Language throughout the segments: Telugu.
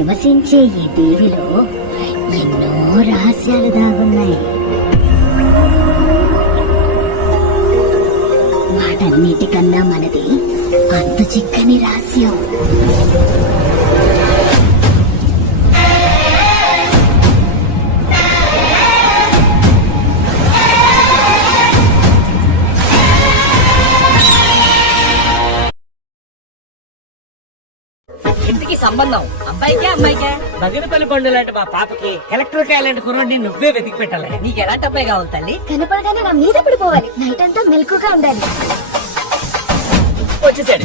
నివసించే ఈ దేవిలో ఎన్నో రహస్యాలు దాగున్నాయి. వాటన్నిటికన్నా మనది అంతు చిక్కని రహస్యం. ఇంటికి సంబంధం అబ్బాయికే అమ్మాయికే? బగినపల్లి పండు లాంటి మా పాపకి కలెక్టర్ క్యాలెంట్ కుర్రోడిని నువ్వే వెతికి పెట్టాలి. నీకు ఎలాంటి అబ్బాయి కావాలి తల్లి? కనపడగానే నా మీద పడిపోవాలి. నైట్ అంతా మెలకుగా ఉండాలి. వచ్చేసాడు.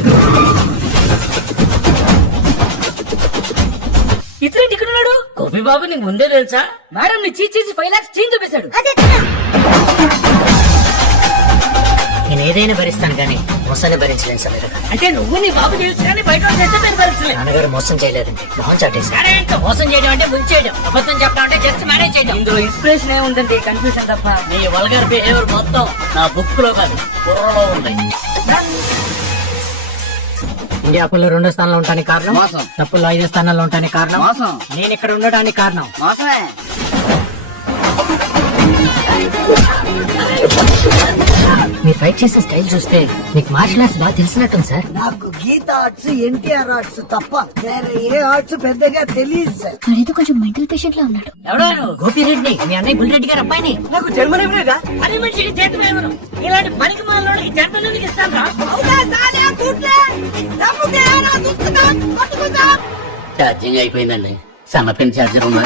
ఇతరేంటి ఇక్కడ ఉన్నాడు? గోపి బాబు నీకు ముందే తెలుసా? మేడం ని చీచి 5 lakhs చీన్ చూపేశాడు. నేను ఏదైనా భరిస్తాను కానీ మోసాన్ని భరించలేను సమీర గారు. అంటే నువ్వు నీ బాబు తెలుసు కానీ బయట వాళ్ళు చేస్తే నేను భరించలేదు. నాన్నగారు మోసం చేయలేదండి, మొహం చాటేసి. అరే ఇంకా మోసం చేయడం అంటే ముంచేయడం, అబద్ధం చెప్పడం అంటే జస్ట్ మేనేజ్ చేయడం. ఇందులో ఇన్స్పిరేషన్ ఏముందండి? కన్ఫ్యూజన్ తప్ప. నీ వల్గర్ బిహేవియర్ మొత్తం నా బుక్ లో కాదు బుర్రలో ఉంది. ఇండియా అప్పుల్లో 2వ స్థానంలో ఉండడానికి కారణం మోసం. తప్పుల్లో 5వ స్థానంలో ఉండడానికి కారణం మోసం. నేను ఇక్కడ ఉండడానికి కారణం మోసమే. మీరు ఫైట్ చేసే స్టైల్ చూస్తే మీకు మార్షల్ ఆర్ట్స్ బాగా తెలిసినట్టుంది సార్. నాకు గీత ఆర్ట్స్, ఎన్టీఆర్ ఆర్ట్స్ తప్ప వేరే ఏ ఆర్ట్స్ పెద్దగా తెలియదు సార్. వాడేదో కొంచెం మెంటల్ పేషెంట్ లా ఉన్నాడు. ఎవడో నువ్వు? గోపిరెడ్డి మీ అన్నయ్య బుల్రెడ్డి గారు అబ్బాయిని. నాకు జన్మలేదా? పని మనిషికి చేతి వేయను. ఇలాంటి పనికి మాలోడికి జన్మలోనికి ఇస్తాను రా. ఛార్జింగ్ అయిపోయిందండి. సన్నపిన్ ఛార్జర్ ఉందా?